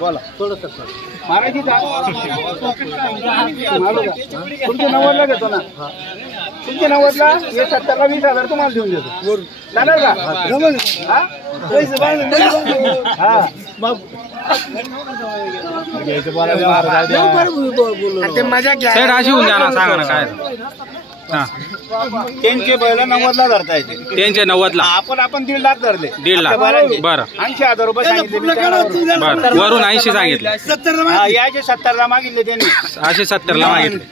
बोला थोडं मारायची तुमच्या 90ला घेतो ना, तुमच्या 90ला हे 70ला 20,000 तुम्हाला देऊन देतो, चालेल का? हा मग सेट अशी होऊन जाणार, सांगा ना काय. हा त्यांचे बैल 90ला धरता येते, त्यांचे 90ला, आपण 1.5 लाख धरले, 1.5 लाख. बरं 80,000 रुपये सांगितले, बरं वरून 80 सांगितले, याचे 70ला मागितले त्यांनी, असे 70ला मागितले.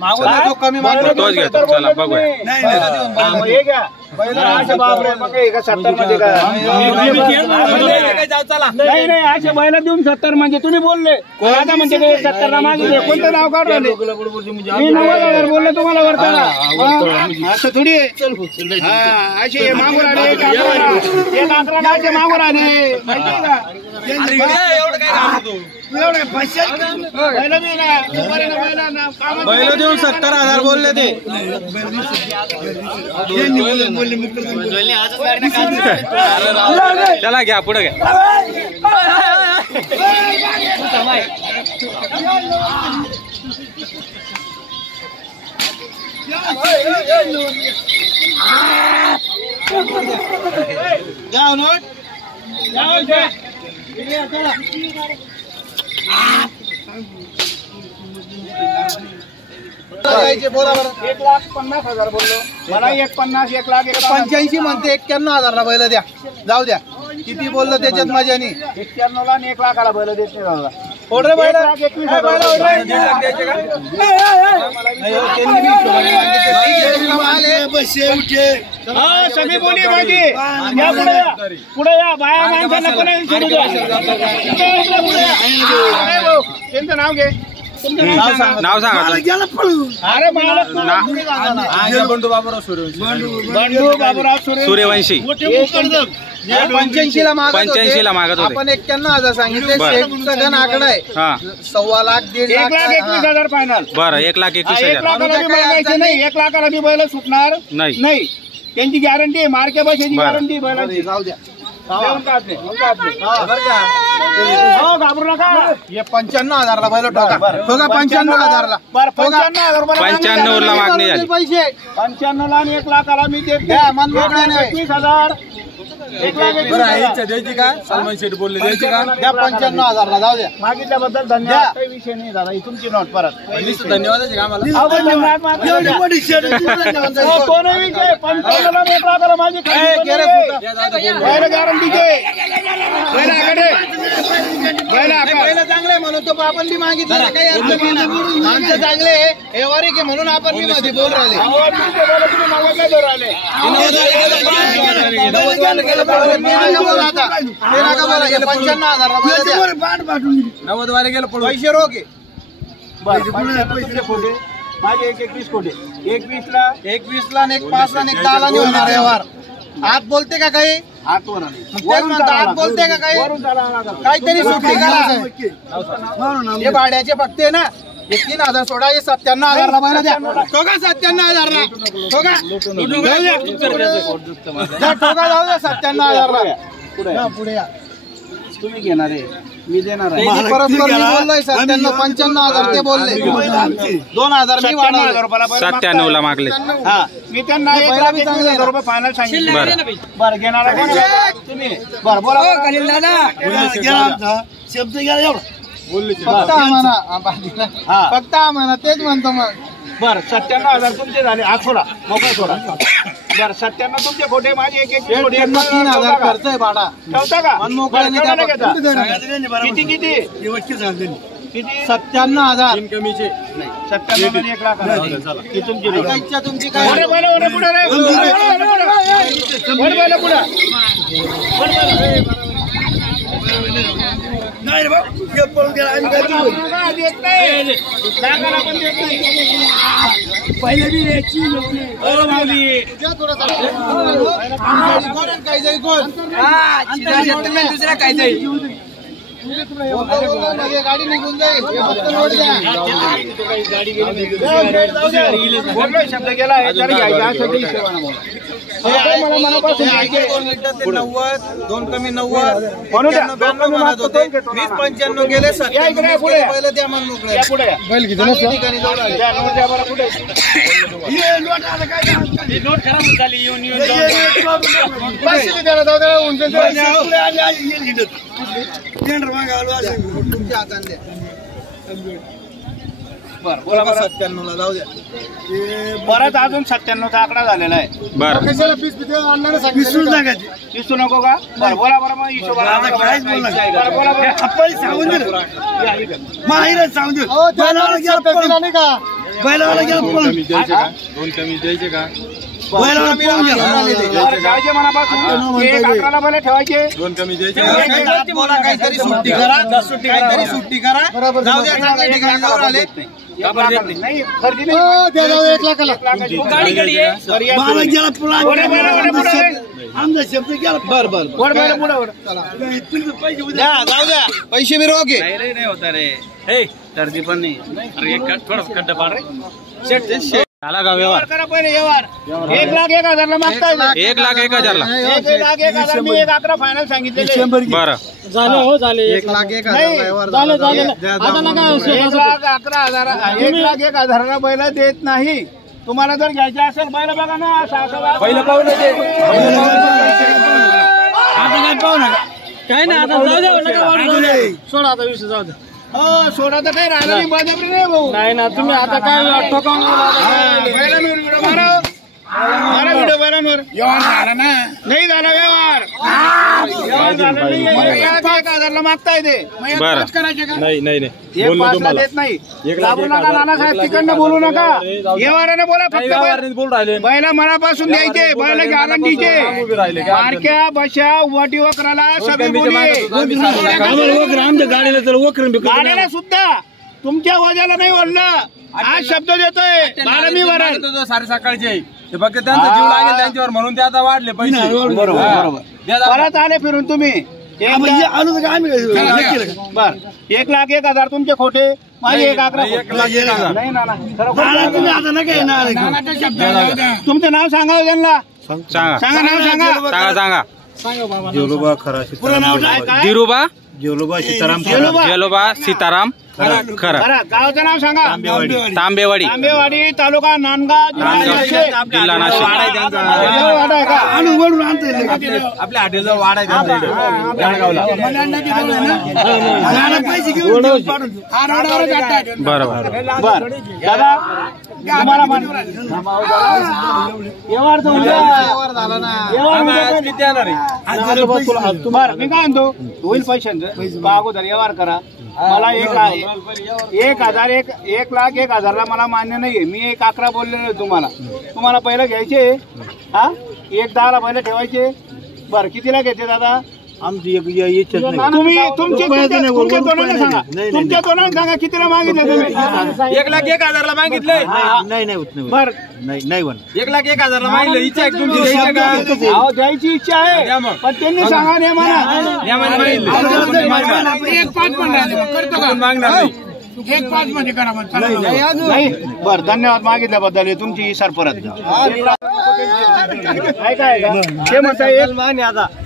जो कमी मागतो तोच घेतो, चला बघूया. हे घ्या बापरे, मग हे का 70 मध्ये का? नाही नाही, असे बैल देऊन 70 म्हणजे तुम्ही बोलले आता म्हणजे 70ला मागितले, कोणतं नाव काढून राहिले? मी 90,000 बोलले तुम्हाला वरताना, असं थोडी असे मागून आले, 1,11,000 असे मागून आले, माहिती का? बैल देऊन 70,000 बोलले ते. चला घ्या पुढे घ्या. बोला बरं, 1,50,000 बोललो, मला 1,50,000, 1,85,000 म्हणते, 91,000ला बैल द्या, जाऊ द्या, किती बोललो त्याच्यात मजा नाही. 91ला आणि 1,00,000ला बैल देत नाही दादा. ओढरे बैल 21,000 सगळी बोली माझी. या पुढे या बाया माणसांना कोणाला सोडू द्या. त्यांचं नाव घे, नाव सांगा. अरे बंडू बाबूराव सूर्यवंशी 85ला मागत होते, आपण 91,000 सांगितले. शेतचा आकडा आहे, 1,15,000 1,00,000 21,000 फायनल. बरं 1,21,000 नाही, 1,00,000ला मी बैल सुटणार नाही, त्यांची गॅरंटी आहे, मार्के बसायची गॅरंटी बैलाची. जाऊ द्या, घाबरू नका. 95,000ला बैल ठोका, 95,000ला, 95ला मागणी झाली. पैसे 95ला आणि 1,00,000ला मी देत द्या, मन मोकळ्या नाही. 21,000 द्यायची का? सलमान शेठ बोलले द्यायची का? द्या 95,000ला, जाऊ द्या. मागितल्याबद्दल धन्यवाद, काही विषय नाही दादा, ही तुमची नोट परत. धन्यवाद चांगले म्हणून तो आपण बी मागितलं, काही अर्थ नाही. आमचं चांगले व्यवहारिक आहे म्हणून आपण बी मध्ये बोल राहिले. 90 वाले गेलं पैसे रोग माझे 21 कोटी, 21ला आणि 1,5ला आणि 1,10ला नाही होणार व्यवहार. आत बोलते का काही? आतवर आत बोलते का काही? काहीतरी सुट्टी करा. हे भाड्याचे फक्त आहे ना, 3,000 सोडा, हे 97,000ला बैल द्या. ठोका 97,000ला, ठोका जाऊ द्या 97,000ला. पुढे या, तुम्ही घेणार आहे, मी देणार आहे. परस्पर मी बोललोय 97, 95,000 ते बोलले, 2,000 मी वाढवले, 97ला मागले. हा मी त्यांना 1,00,000 रुपये फायनल सांगितले. बरं घेणार आहे तुम्ही? बरं बोला शब्द घ्या एवढा. फक्त आम्हाला तेच म्हणतो मग. बरं 97,000 तुमचे झाले, आज सोडा, मोकळा सोडा. बरं 97 तुमचे खोटे, माझे 3,000 खर्च आहे भाडा, ठेवता का? किती किती 97,000 इन्कमीचे, 97 आणि 1,00,000 ही तुमची इच्छा. तुमची काय नाही रे बाबा, पळून गेला आणि देत नाही, पहिले बी द्यायची काय जाईल कोण दुसरा काय जाईल, गाडी निघून जाईल. शब्द गेला मला मनापासून घ्यायचे 2 लिटर ते 90, 2 कमी 90 म्हणून 92 म्हणत होते 20 95 गेले 97 पुढे पहिलं द्या मन मोकळे पुढे बैल किती ठिकाणी जाऊन आले द्या बरं पुढे हे नोट आलं काय ही नोट खराब झाली येऊन पैसे द्यायला जाऊ द्या उंच पुढे आली येईल हिडत टेंडर मागे आलो असं तुमच्या हाताने द्या बरं बोला 97 ला जाऊ द्या परत अजून 97 चा आकडा झालेला आहे बरं कशाला पीस आणणार सांगितलं पिसू नको का बरं बोला बरं मग हिशोबाला आता काहीच बोलणार बरं बोला बरं आपण सांगून दे माहिरच सांगून दे बैलाला गेला नाही का बैलाला गेला 2 कमी द्यायचे का बैलाला पळून गेला जायचे मनापासून 1-11 बैल ठेवायचे 2 कमी द्यायचे बोला काहीतरी सुट्टी करा काहीतरी सुट्टी करा जाऊ द्या चांगल्या ठिकाणी जाऊन आले नाही खरेदी नाही 1 लाखाला गाडी आहे मला गेला पुढे आमचा शब्द गेला बरं पुढे चला जाऊ द्या पैसे बी रोगे नाही होता रे हे गर्दी पण नाही अरे एक थोडं खड्डा पाड रे झाला का व्यवहार करा पहिले व्यवहार 1,01,000 ला मागताय 1,01,000 ला 1,01,000 मी 1,11 फायनल सांगितले बरं झाले हो झाले 1,01,000 व्यवहार झाले आता नका 1,11,000 1,01,000 ला बैल देत नाही तुम्हाला जर घ्यायचे असेल बैल बघा ना बैल पाहू नका आता काय पाहू नका काय नाही आता जाऊ द्या नका सोडा आता विषय जाऊ द्या सोडा तर काही राहिलं नाही बळजबरी नाही भाऊ नाही ना तुम्ही आता काय ठोकावून मारा व्हिडिओ बैलांवर व्यवहार झाला ना नाही झाला व्यवहार 1,01,000 ला मागताय ते करायचे का नाही 1,05,000 ला देत नाही घाबरू नका नानासाहेब तिकडनं बोलू नका व्यवहाराने बोला फक्त बैला मनापासून द्यायचे बैला गॅरंटीचे मारक्या बशा वटी वकराला सगळी बोली गाड्याला सुद्धा तुमच्या वजाला नाही ओढलं आज शब्द देतोय बारा मी वरण सारे सकाळचे ते फक्त त्यांचा जीव लागेल त्यांच्यावर म्हणून ते आता वाढले पैसे बरोबर परत आले फिरून तुम्ही बर 1,01,000 तुमचे खोटे माझे 1,11,000 नाही ना तुमचं नाव सांगा त्यांना सांगा नाव सांगा जेलोबा खरा धीरुबा जेलोबा सीताराम खरा गावचं नाव सांगा तांबेवाडी तालुका नांदगाव जिल्हा नाशिक आपल्या हॉटेलजवळ वाडा आहे बरोबर दादा तुम्हाला व्यवहार झाला ना किती येणार आहे तुम्हाला मी काय म्हणतो होईल पैशांचं अगोदर व्यवहार करा मला 1,01,000 ला मला मान्य नाहीये मी 1,11 बोललेलो तुम्हाला पहिलं घ्यायचे 1,10 ला पहिलं ठेवायचे बरं कितीला घेते दादा आमची इच्छा तुम्ही तुमच्या तोंडाने सांगा कितीला मागितलं तुम्ही 1,01,000 ला मागितलंय नाही बर नाही 1,01,000 ला मागितलं इच्छा आहे तुमची द्यायची इच्छा आहे पण त्यांनी सांगा नेमाना मागणार नाही 1,05 मध्ये करा नाही बर धन्यवाद मागितल्याबद्दल तुमची सर परत ते म्हणताय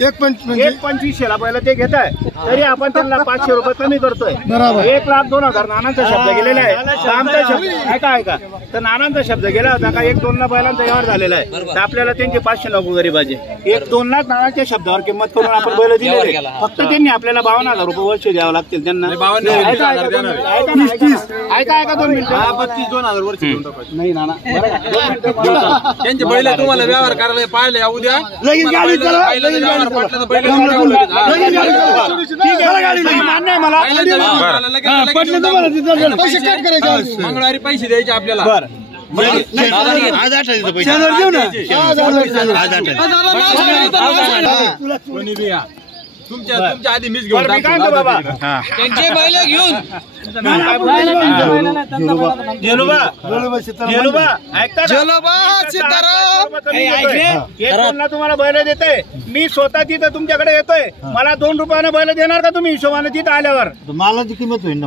1,25,000 ला पहिलं ते घेताय तरी आपण त्यांना 500 रुपये कमी करतोय 1,02,000 नानांचा शब्द गेलेला आहे आमचा शब्द ऐका तर नानांचा शब्द गेला होता का 1,02 ला बैलांचा व्यवहार झालेला आहे तर आपल्याला त्यांचे 500 नको गरीबाचे 1,02 लाच नानांच्या शब्दावर किंमत करून आपण बैल दिलेले फक्त त्यांनी आपल्याला 52,000 रुपये वर्ष द्यावं लागतील त्यांना ऐका 2 मिनिटं 32,000 वर्ष नाही नाना त्यांचे बैल तुम्हाला व्यवहार करायला पाहिले उद्या मान्य मला मंगळवारी पैसे द्यायचे आपल्याला तुमच्या आधी मीच घेऊन बाबा त्यांचे बैल घेऊन तुम्हाला बैल देतोय मी स्वतः तिथं तुमच्याकडे येतोय मला 2 रुपयाने बैल देणार का तुम्ही हिशोबाने तिथं आल्यावर मला किंमत होईल ना